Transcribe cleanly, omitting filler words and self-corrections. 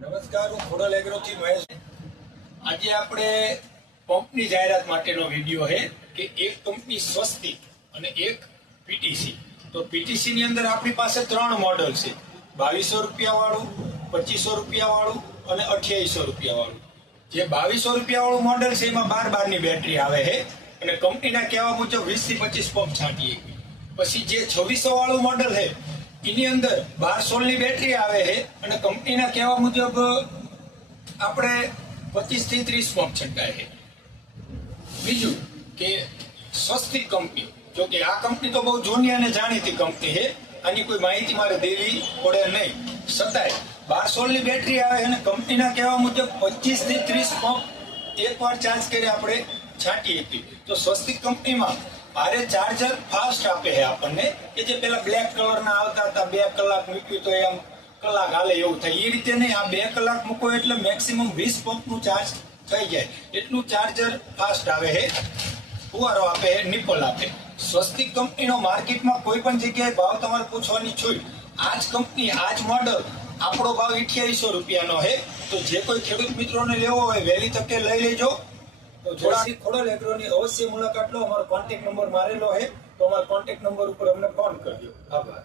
નમસ્કાર, હું ખોડલ એગ્રોથી મહેશ. આજે આપણે પંપની જાહેરાત માટેનો વિડીયો છે કે એક કંપની સ્વસ્તિક અને એક પીટીસી. તો પીટીસી ની અંદર આપણી પાસે 3 મોડલ છે, 2200 રૂપિયા વાળું, 2500 રૂપિયા વાળું અને 2800 રૂપિયા વાળું. જે 2200 રૂપિયા વાળું મોડલ છે એમાં 12 ની બેટરી આવે છે અને કંપનીના કહેવા મુજબ 20 થી 25 પંપ છાંટીએ. પછી જે 2600 વાળું મોડલ છે એની અંદર 12 ની બેટરી આવે છે અને કંપનીના કહેવા મુજબ આપણે 25 થી 30 પંપ છંટાય છે. બીજું કે સ્વસ્તિક કંપની, જો કે આ કંપની તો બહુ જૂની અને જાણીતી કંપની છે, આની કોઈ માહિતી મારે દેવી પડે નહીં. છતાંય 12 ની બેટરી આવે અને કંપનીના કહેવા મુજબ 25 થી 30 પંપ એકવાર ચાર્જ કરી આપણે છાંટી હતી. તો સ્વસ્તિક કંપનીમાં આરે ચાર્જર ફાસ્ટ આપે છે આપણને, કે જે પેલા બ્લેક કલરના આવતા હતા, 2 કલાક મૂક્યું તો એમ કલાક હાલે એવું થાય. એ રીતે નહીં, આ 2 કલાક મૂકો એટલે મેક્સિમમ 20 પંપનું ચાર્જ થઈ જાય એટલું ચાર્જર ફાસ્ટ આવે છે. ફુવારો આપે, નિપલ આપે. સ્વસ્તિક કંપનીનો માર્કેટમાં કોઈ પણ જગ્યાએ ભાવ તમારે પૂછવાની છૂટ. આ જ કંપની, આ જ મોડલ, આપણો ભાવ 2800 રૂપિયાનો છે. તો જે કોઈ ખેડૂત મિત્રોને લેવો હોય વહેલી તકે લઈ લેજો. તો જોડાસી ખોડલ એગ્રોની અવશ્ય મુલાકાત લો. અમારો કોન્ટેક્ટ નંબર મારેલો છે, તો અમારા કોન્ટેક્ટ નંબર ઉપર અમને ફોન કરજો. આભાર.